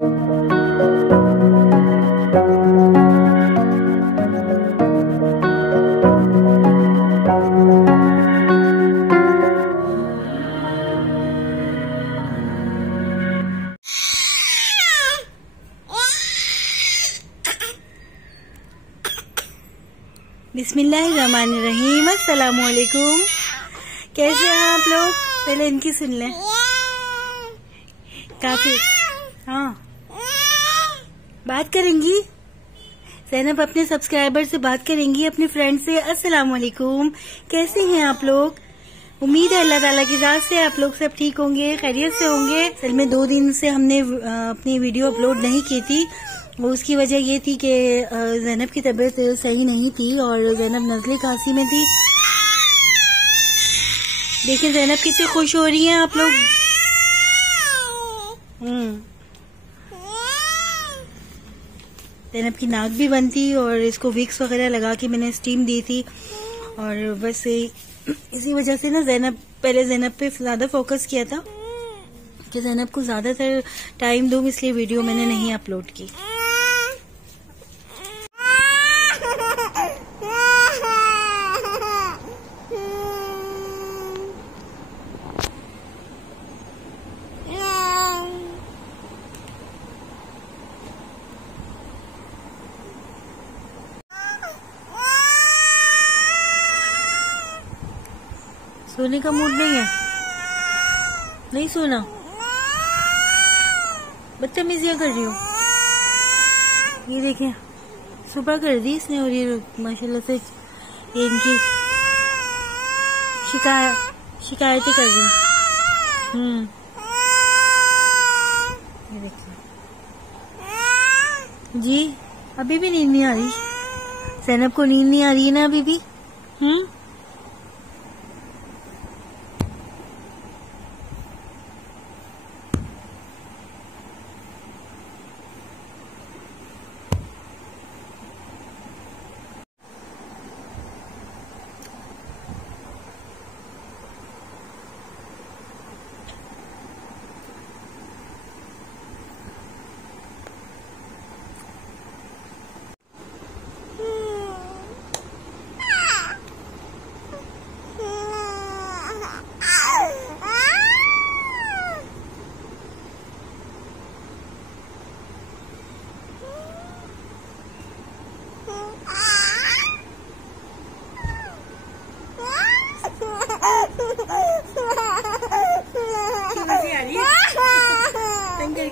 बिस्मिल्लाहिर्रहमानिर्रहीम। अस्सलामुअलैकुम। कैसे हैं आप लोग? पहले इनकी सुन लें। काफी हाँ बात करेंगी ज़ैनब, अपने सब्सक्राइबर से बात करेंगी, अपने फ्रेंड से। अस्सलामुअलैकुम, कैसे हैं आप लोग? उम्मीद है अल्लाह ताला की ज़ात से आप लोग सब ठीक होंगे, खैरियत से होंगे। असल में 2 दिन से हमने अपनी वीडियो अपलोड नहीं की थी। उसकी वजह ये थी कि ज़ैनब की तबीयत सही नहीं थी और ज़ैनब नज़ले खांसी में थी। देखिए ज़ैनब कितनी खुश हो रही हैं आप लोग। ज़ैनब की नाक भी बंद थी और इसको विक्स वगैरह लगा के मैंने स्टीम दी थी। और बस इसी वजह से ना पहले ज़ैनब पे ज़्यादा फोकस किया था कि ज़ैनब को ज़्यादातर टाइम दूँ, इसलिए वीडियो मैंने नहीं अपलोड की। सोने का मूड नहीं है? नहीं सोना? बदतमीजियां कर रही हो? ये देखें, सुबह कर दी इसने और ये माशाल्लाह से ये इनकी शिकायतें कर रही। ये देखिए जी, अभी भी नींद नहीं आ रही ज़ैनब को? नींद नहीं आ रही है ना अभी भी?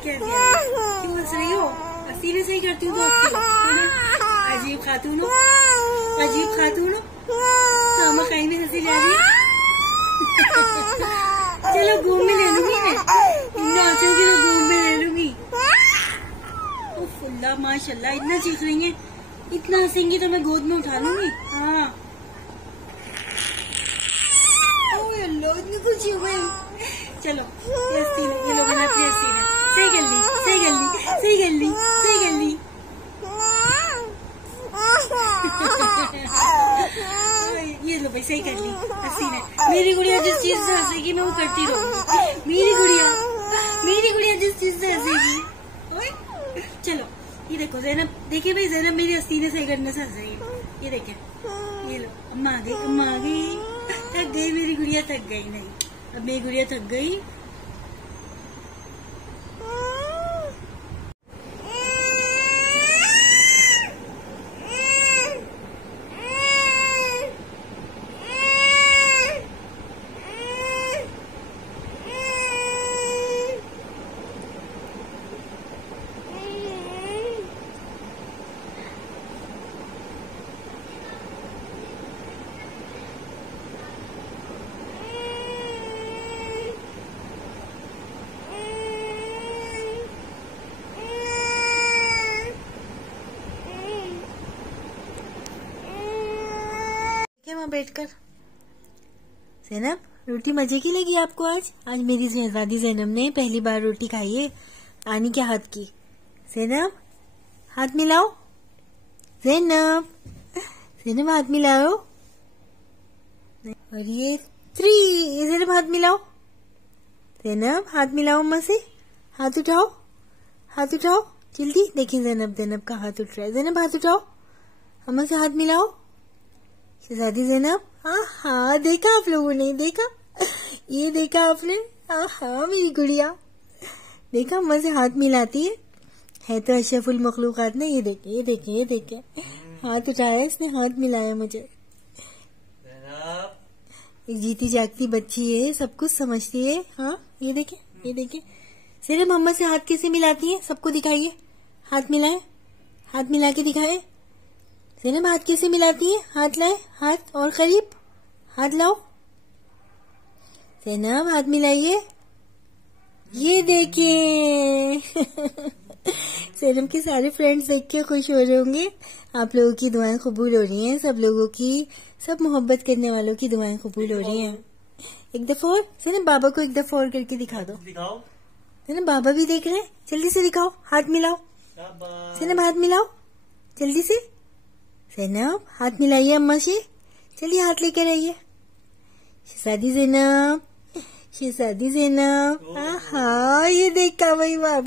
क्यों हंस रही हो? हसीने से ही करती हूँ तो अजीब खातून हो, अजीब खातून हो। मामा कहीं भी हंसी जा रही है। चलो घूम में ले लूंगी मैं, आंचल की तो घूम में ले लूंगी। अल्लाह माशाल्लाह, इतना चीख रही है, इतना हंसेंगी तो मैं गोद में उठा लूंगी। हाँ अल्लाह, इतनी खुशी हो गई। चलो ये लोग सही कर ली, सही कर ली, सही कर ली, सही कर ली। ये लो भाई, सही कर ली हसीना। मेरी गुड़िया जिस चीज से हंसेगी मैं वो करती रहूंगी। मेरी गुड़िया जिस चीज से हंसेगी। चलो ये देखो ज़ैनब, देखिए भाई ज़ैनब मेरी हसीने सही करने से हंस रही है। ये देखे, ये लो, अम्मा आ गई, अम्मा आ गई। थक गई मेरी गुड़िया, थक गई। नहीं, अब मेरी गुड़िया थक गई। वहाँ बैठकर। ज़ैनब, रोटी मजे की लगी आपको आज? आज मेरी शहजादी ज़ैनब ने पहली बार रोटी खाई है आनी के हाथ की। ज़ैनब हाथ मिलाओ, ज़ैनब हाथ मिलाओ। और ये 3, ज़ैनब हाथ मिलाओ, ज़ैनब हाथ मिलाओ अम्मा से, हाथ उठाओ, हाथ उठाओ जल्दी। देखिए ज़ैनब का हाथ उठ रहा है। ज़ैनब हाथ उठाओ, अम्मा से हाथ मिलाओ। शहजादी ज़ैनब, हाँ देखा आप लोगों ने, देखा ये देखा आपने, हाँ मेरी गुड़िया देखा अम्मा से हाथ मिलाती है तो अशरफुल मखलूकात ने। ये देखे हाथ उठाया इसने, हाथ मिलाया मुझे। एक जीती जागती बच्ची है, सब कुछ समझती है। हाँ ये देखे सिर्फ अम्मा से हाथ कैसे मिलाती है, सबको दिखाइए। हाथ मिलाए, हाथ मिला के दिखाए। ज़ैनब हाथ कैसे मिलाती है, हाथ लाए, हाथ और करीब, हाथ लाओ। ज़ैनब हाथ मिलाइए। ये देखिए ज़ैनब के सारे फ्रेंड्स देख के खुश हो रहे होंगे। आप लोगों की दुआएं कबूल हो रही हैं, सब लोगों की, सब मोहब्बत करने वालों की दुआएं कबूल हो रही हैं। एक दफा और ज़ैनब बाबा को एक दफा और करके दिखा दो। ज़ैनब बाबा भी देख रहे हैं, जल्दी से दिखाओ, हाथ मिलाओ। ज़ैनब हाथ मिलाओ जल्दी से। ज़ैनब हाथ मिलाइए अम्मा से, चलिए हाथ लेकर आइए। शहजादी ज़ैनब, हाँ ये देखा भाई वाह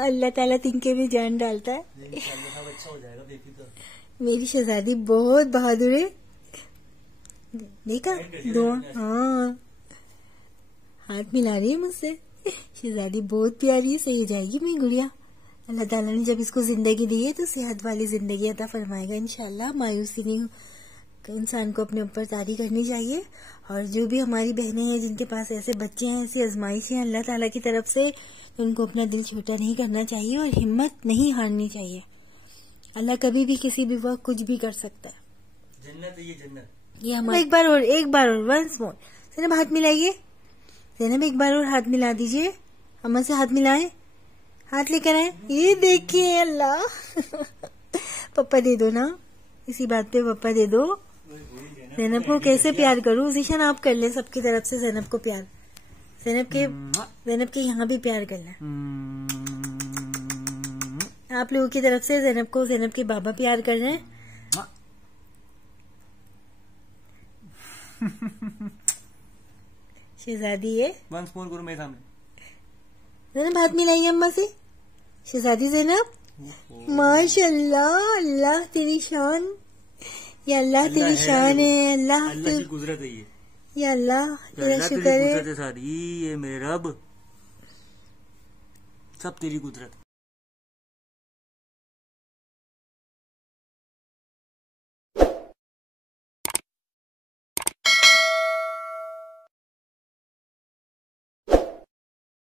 अल्लाह ताला तिनके में जान डालता है। अच्छा हो जाएगा तो। मेरी शहजादी बहुत बहादुर है, देखा दो, हाँ हाथ मिला रही है मुझसे। शहजादी बहुत प्यारी है, सही हो जाएगी मेरी गुड़िया। अल्लाह ताला ने जब इसको जिंदगी दी है तो सेहत वाली जिंदगी अता फरमाएगा इंशाल्लाह। मायूसी नहीं, इंसान को अपने ऊपर तारी करनी चाहिए। और जो भी हमारी बहनें हैं जिनके पास ऐसे बच्चे हैं, ऐसी आजमाइश है अल्लाह ताला की तरफ से, तो उनको अपना दिल छोटा नहीं करना चाहिए और हिम्मत नहीं हारनी चाहिए। अल्लाह कभी भी किसी भी वक्त कुछ भी कर सकता है। जन्नत है ये, जन्नत। ये हमारा एक बार और वंस मोर। ज़ैनब हाथ मिलाइए। ज़ैनब एक बार और हाथ मिला दीजिए, अम्मा से हाथ मिलाए, हाथ लेकर आए। ये देखिए अल्लाह पप्पा दे दो ना, इसी बात पे पप्पा दे दो। ज़ैनब को कैसे प्यार करूं, ज़ीशान आप कर ले सबकी तरफ से ज़ैनब को प्यार। ज़ैनब के यहाँ भी प्यार करना आप लोगों की तरफ से। ज़ैनब को ज़ैनब के बाबा प्यार कर रहे हैं। शहजादी है, वंस मोर करो मेरे सामने। ज़ैनब हाथ मिलाइए अम्मा से। शहजादी ज़ैनब, माशाल्लाह, अल्लाह तेरी शान, या अल्लाह तेरी शान है, अल्लाह की कुदरत है ये, या अल्लाह तेरा शुक्र है। सारी ये मेरे रब, सब तेरी कुदरत।